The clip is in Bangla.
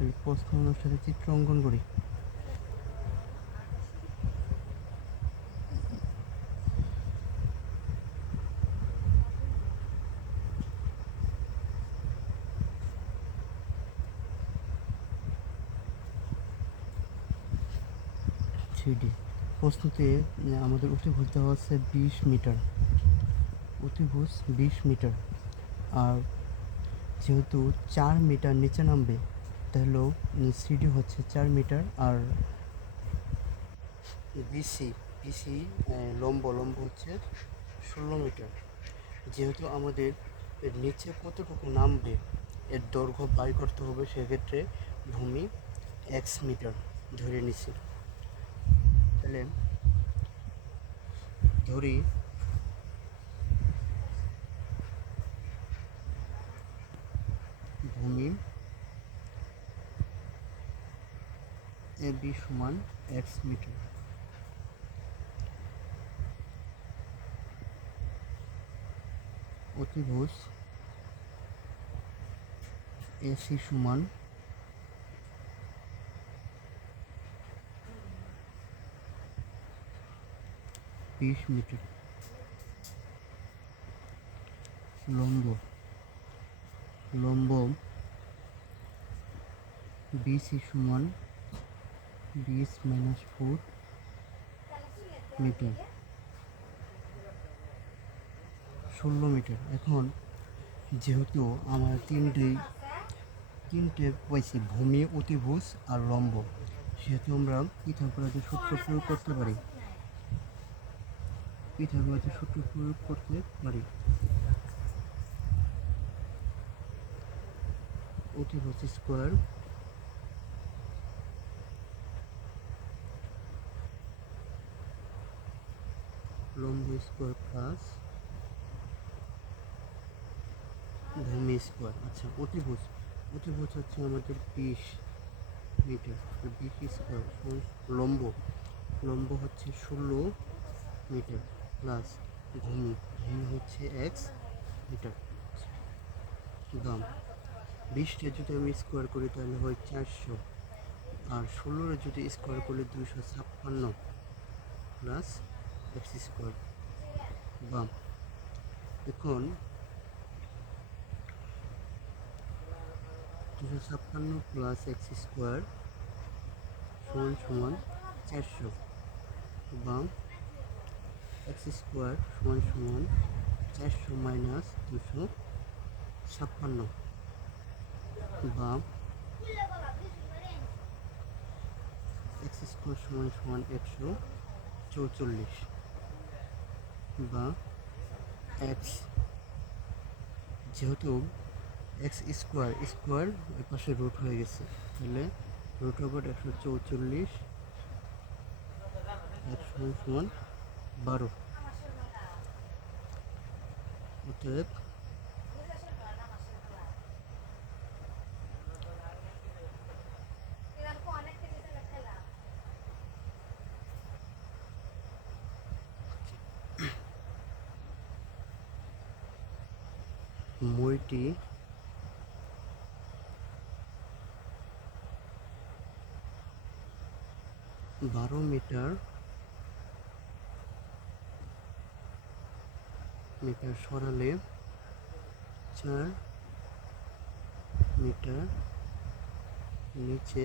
তাহলে প্রশ্ন অনুসারে চিত্র অঙ্কন করি। থ্রিডি প্রশ্নতে আমাদের অতিভুজ দেওয়া আছে 20 মিটার, অতিভুজ 20 মিটার। আর যেহেতু 4 মিটার নিচে নামবে তাহলে সিডি হচ্ছে 4 মিটার। আর বিসি বিসি লম্ব হচ্ছে 16 মিটার। যেহেতু আমাদের এর নিচে কতটুকু নামবে এর দৈর্ঘ্য বাই করতে হবে, সেক্ষেত্রে ভূমি এক্স মিটার ধরে নিছি। তাহলে ধরি ভূমি এ বি সমান এক্স মিটার, অতিভুজ এসি সমান 20 মিটার। লম্ব বিসি সমান 20 - 4 মিটার, 16 মিটার। এখন যেহেতু আমার তিনটে পাইছি, ভূমি, অতিভুজ আর লম্ব, সেহেতু আমরা পিথাগোরাসের সূত্র প্রয়োগ করতে পারি। অতিভুজ স্কোয়ার লম্ব স্কোয়ার প্লাস ভূমি স্কোয়ার। আচ্ছা, অতিভুজ হচ্ছে আমাদের 20 মিটার, 20 স্কোয়ার। লম্ব হচ্ছে 16 মিটার প্লাস ভূমি হচ্ছে এক্স মিটার। দাম 20টা যদি আমি স্কোয়ার করি তাহলে হয় 400, আর 16 যদি স্কোয়ার করলে 256 প্লাস এক্স স্কোয়ার। বাম এখন 256 প্লাস এক্স স্কোয়ার সমান 400। বাম এক্স স্কোয়ার সমান 400 মাইনাস 256। বাম এক্স স্কোয়ার সমান 144। বা এক্স, যেহেতু এক্স স্কোয়ার এর পাশে রুট হয়ে গেছে, তাহলে রুট ওভার 144 সমান 12। অতএব মইটি বারো মিটার সরালে 4 মিটার নিচে